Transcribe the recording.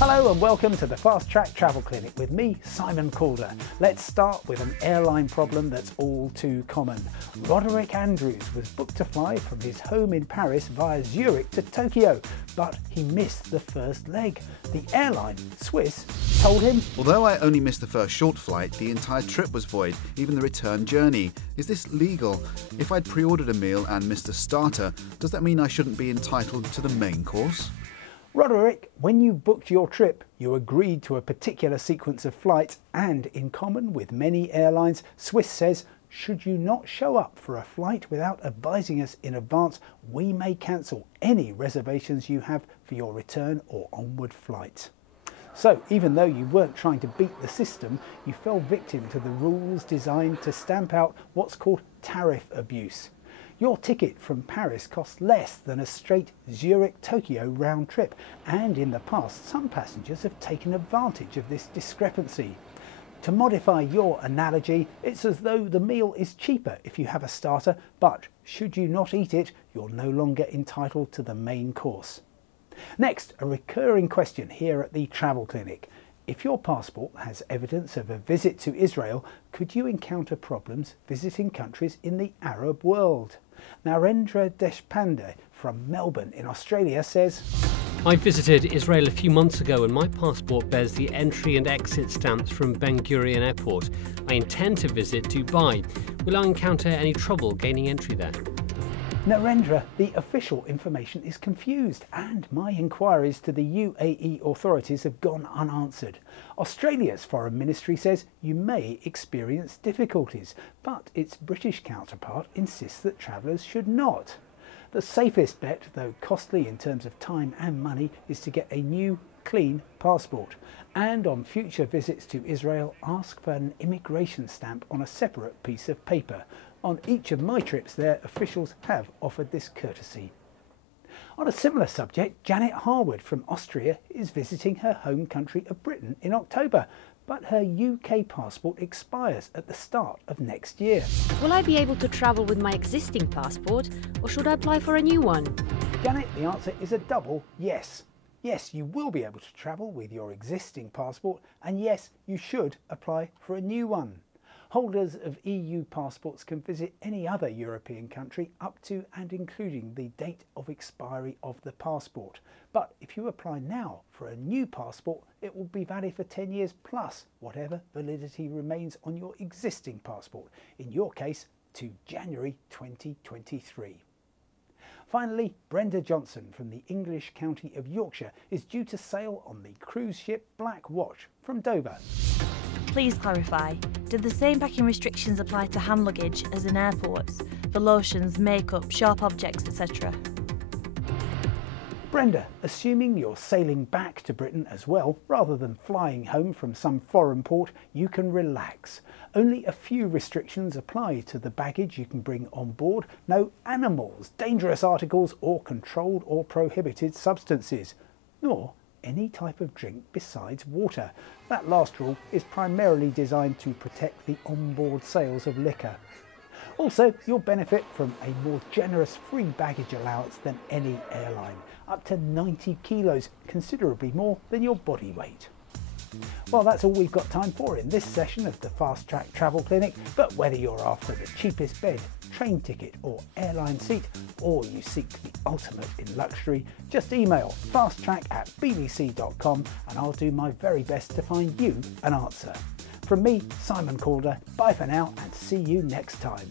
Hello and welcome to the Fast Track Travel Clinic with me, Simon Calder. Let's start with an airline problem that's all too common. Roderick Andrews was booked to fly from his home in Paris via Zurich to Tokyo, but he missed the first leg. The airline, Swiss, told him, "Although I only missed the first short flight, the entire trip was void, even the return journey. Is this legal? If I'd pre-ordered a meal and missed a starter, does that mean I shouldn't be entitled to the main course?" Roderick, when you booked your trip, you agreed to a particular sequence of flights, and in common with many airlines, Swiss says, should you not show up for a flight without advising us in advance, we may cancel any reservations you have for your return or onward flight. So even though you weren't trying to beat the system, you fell victim to the rules designed to stamp out what's called tariff abuse. Your ticket from Paris costs less than a straight Zurich-Tokyo round trip, and in the past some passengers have taken advantage of this discrepancy. To modify your analogy, it's as though the meal is cheaper if you have a starter, but should you not eat it, you're no longer entitled to the main course. Next, a recurring question here at the Travel Clinic. If your passport has evidence of a visit to Israel, could you encounter problems visiting countries in the Arab world? Narendra Deshpande from Melbourne in Australia says, I visited Israel a few months ago and my passport bears the entry and exit stamps from Ben Gurion Airport. I intend to visit Dubai. Will I encounter any trouble gaining entry there? Narendra, the official information is confused and my inquiries to the UAE authorities have gone unanswered. Australia's Foreign Ministry says you may experience difficulties, but its British counterpart insists that travellers should not. The safest bet, though costly in terms of time and money, is to get a new, clean passport. And on future visits to Israel, ask for an immigration stamp on a separate piece of paper. On each of my trips there, officials have offered this courtesy. On a similar subject, Janet Harwood from Austria is visiting her home country of Britain in October, but her UK passport expires at the start of next year. Will I be able to travel with my existing passport, or should I apply for a new one? Janet, the answer is a double yes. Yes, you will be able to travel with your existing passport, and yes, you should apply for a new one. Holders of EU passports can visit any other European country up to and including the date of expiry of the passport. But if you apply now for a new passport, it will be valid for 10 years plus whatever validity remains on your existing passport, in your case to January 2023. Finally, Brenda Johnson from the English county of Yorkshire is due to sail on the cruise ship Black Watch from Dover. Please clarify, do the same packing restrictions apply to hand luggage as in airports, for lotions, makeup, sharp objects, etc.? Brenda, assuming you're sailing back to Britain as well, rather than flying home from some foreign port, you can relax. Only a few restrictions apply to the baggage you can bring on board. No animals, dangerous articles or controlled or prohibited substances, nor any type of drink besides water. That last rule is primarily designed to protect the onboard sales of liquor. Also, you'll benefit from a more generous free baggage allowance than any airline, up to 90 kilos, considerably more than your body weight. Well, that's all we've got time for in this session of the Fast Track Travel Clinic, but whether you're after the cheapest bed, train ticket or airline seat, or you seek the ultimate in luxury, just email fasttrack@bbc.com and I'll do my very best to find you an answer. From me, Simon Calder, bye for now and see you next time.